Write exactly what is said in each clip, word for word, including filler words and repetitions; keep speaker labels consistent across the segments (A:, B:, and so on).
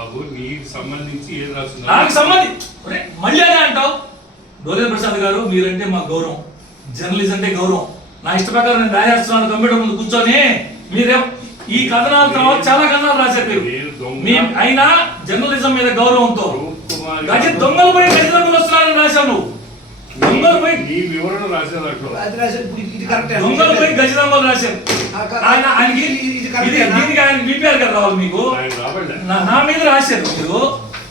A: బాబు నీకు సంబంధించి ఏది రాసింది?
B: నాకు సంబంధించి మళ్ళీ అదే అంటావు. డోలేన్ ప్రసాద్ గారు, మీరంటే మా గౌరవం, జర్నలిస్ట్ అంటే గౌరవం. నా ఇష్ట ప్రకారం నేను రాసేస్తున్నాను కంప్యూటర్ ముందు కూర్చొని. మీరేం ఈ కథనాల తర్వాత చాలా కథనాలు రాశారు మీరు. అయినా జర్నలిజం మీద గౌరవంతో గజ దొంగలు పోయి గజ దొంగలు వస్తున్నారని రాశాను. దొంగలు పోయి
A: వివరణ రాశారు దాంట్లో.
B: దొంగలు పోయి గజ దొంగలు రాశారు. ఆయన ఆయనకి దీనికి ఆయన బీపీఆర్ గారు రావాలి మీకు. నా మీద రాశారు మీరు.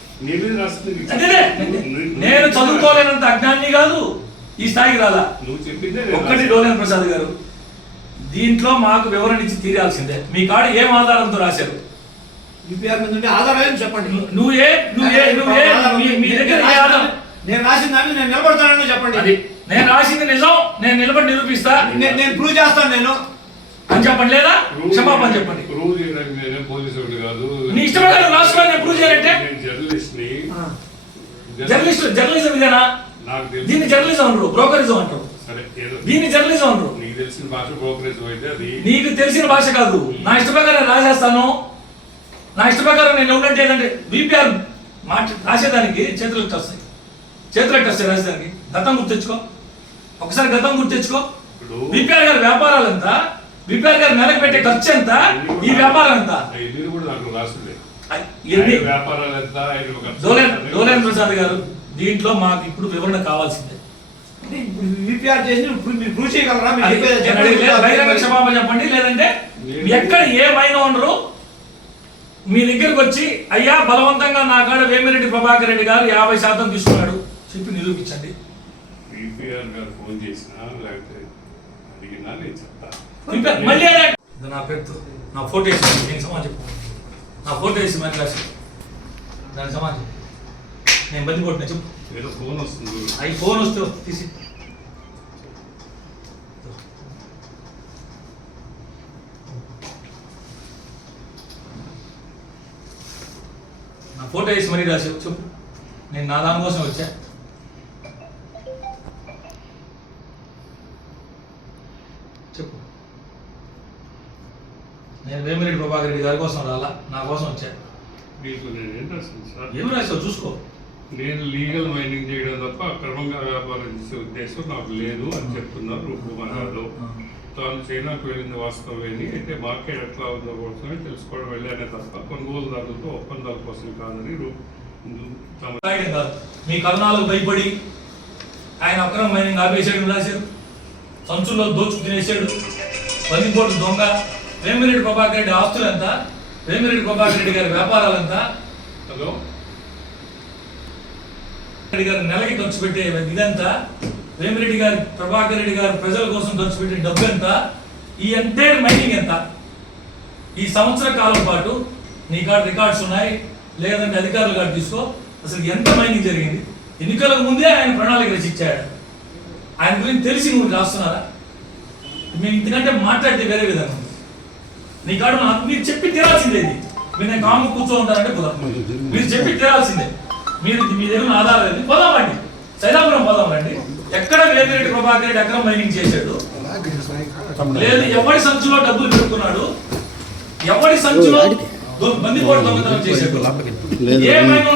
B: నేను చదువుకోలేనంత అజ్ఞాని కాదు, ఈ స్థాయికి రాలా.
A: నువ్వు చెప్పిందే
B: ఒక్కటి డోలేన్ ప్రసాద్ గారు, దీంట్లో మాకు వివరణ ఇచ్చి తీరాల్సిందే. మీ కాడ ఏం ఆధారంతో రాశారు?
C: చెప్పండి.
B: నువ్వే నువ్వే నువ్వే మీ దగ్గర ఏ ఆధారం?
C: నేను రాసిన దాన్ని నేను నిలబడతానని చెప్పండి.
B: అది నేను రాసింది నిజం, నేను నిలబడి నిరూపిస్తా,
C: నేను ప్రూవ్ చేస్తాను నేను
B: అని చెప్పండి. లేదా క్షమాపణ చెప్పండి.
A: ప్రూవ్ చేయడానికి నేనే పోలీసుడు కాదు.
B: నీ ఇష్టం ప్రకారం రాష్ట్రాన్ని నేను ప్రూవ్ చేయాలంటే
A: జర్నలిస్ట్ ని
B: జర్నలిస్ట్ జర్నలిజం ఇదేనా? దీన్ని జర్నలిజం అనరు, బ్రోకరిజం అంటారు. దీన్ని జర్నలిజం అనరు.
A: నీకు తెలిసిన భాష బ్రోకరేజ్ అయితే అది
B: నీకు తెలిసిన భాష కాదు. నా ఇష్ట ప్రకారం రాసేస్తాను. నా ఇష్ట ప్రకారం నేను ఉన్నట్టు ఏంటంటే బీపీఆర్ మాట రాసేదానికి చేతులు ఎట్టి వస్తాయి, చేతులు ఎట్టి వస్తాయి రాసేదానికి. గతం గుర్తెచ్చుకో, ఒకసారి గతం గుర్తెచ్చుకో. బీపీఆర్ గారి వ్యాపారాలు ఎంత, బీపీఆర్ గారు నెలకు పెట్టే ఖర్చు ఎంత, ఈ వ్యాపారం ఎంత, డోలేన్ ప్రసాద్ గారు, దీంట్లో మాకు ఇప్పుడు వివరణ కావాల్సిందే. క్షమాపణ చెప్పండి. లేదంటే ఎక్కడ ఏ మైనా ఉండరు మీ దగ్గరకు వచ్చి అయ్యా బలవంతంగా నా కాడ వేమిరెడ్డి ప్రభాకర్ రెడ్డి గారు యాభై శాతం తీసుకున్నాడు చెప్పి నిరూపించండి. మళ్ళీ నా పేరుతో నా ఫోటో వేసి నేను సమాజం చెప్పు, నా ఫోటో వేసి మరి రాసి దాని సమాజం నేను బంది కొట్టిన చెప్పు.
A: ఏదో ఫోన్ వస్తుంది,
B: అవి ఫోన్ వస్తే తీసి నా ఫోటో వేసి మరీ రాసి చెప్పు. నేను నా దాని కోసం వచ్చా. చెప్పు. నేను వేమిరెడ్డి ప్రభాకర్ రెడ్డి గారి కోసం రాలా, నా కోసం వచ్చా. ఏం రాసావు చూసుకో.
A: నేను లీగల్ మైనింగ్ చేయడం తప్ప క్రమంగా వ్యాపారం చేసే ఉద్దేశం నాకు లేదు అని చెప్తున్నారు రూపుకుమార్ గారు. తాను చైనాకు వెళ్ళింది వాస్తవమేని, అయితే మార్కెట్ ఎట్లా ఉందో కోసమే తెలుసుకోవడం వెళ్ళానే తప్ప కొనుగోలుదారులతో ఒప్పందాల కోసం కాదని
B: మీ కథనాలకు భయపడి ఆయన అక్రమ మైనింగ్ ఆపేసాడు రాశారు. సంచుల్లో దోచుకు తినేసాడు, బందిపోటు దొంగ. వేమిరెడ్డి ప్రభాకర్ రెడ్డి ఆస్తులు ఎంత, వేమిరెడ్డి ప్రభాకర్ రెడ్డి గారి వ్యాపారాలు ఎంత,
A: హలో
B: రెడ్డి గారు నెలకి ఖర్చు పెట్టే ఇదంతా, వేమిరెడ్డి గారి ప్రభాకర్ రెడ్డి గారు ప్రజల కోసం ఖర్చు పెట్టే డబ్బు ఎంత, ఈ ఎంటైర్ మైనింగ్ ఎంత, ఈ సంవత్సర కాలం పాటు నీ కాడ రికార్డ్స్ ఉన్నాయి. లేదంటే అధికారులు కాడ తీసుకో, అసలు ఎంత మైనింగ్ జరిగింది. ఎన్నికలకు ముందే ఆయన ప్రణాళిక రచించాడు. ఆయన గురించి తెలిసి నువ్వు రాస్తున్నారా? మేము ఇంతకంటే మాట్లాడితే వేరే విధంగా ఉంది. నీ కాడ మీరు చెప్పి తీరాల్సిందేది. మీరు నేను కాము కూర్చో ఉంటారంటే కుదరదు. మీరు చెప్పి తీరాల్సిందే. మీరు మీ దగ్గర ఆధారాలు పోదామండి, సైదాపురం పోదామండి. ఎక్కడ వేమిరెడ్డి ప్రభాకర్ రెడ్డి అక్రమ మైనింగ్ చేశాడు లేదు, ఎవరి సంచులో డబ్బులు పెట్టుకున్నాడు, ఎవరి సంచులో బందిపోటు దొంగతనం చేశాడు, ఏ మైనింగ్